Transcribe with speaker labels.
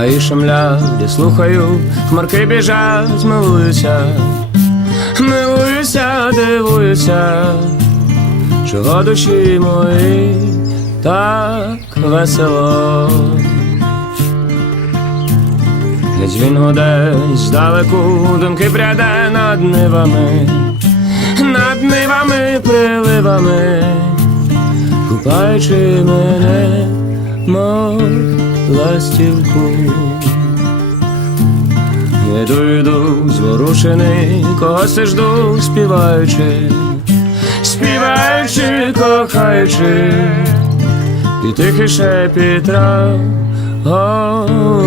Speaker 1: Гаї шумлять, я слухаю, хмарки біжать, милуюся, милуюся, дивуюся, чого душі мої так весело. Геть він здалеку, думки пряде над нивами, над нивами, приливами, купаючи мене, мов ластівку. Йду, йду, зворушений, коси жду, співаючи, співаючи, кохаючи, і тихий шепіт трав голублячий.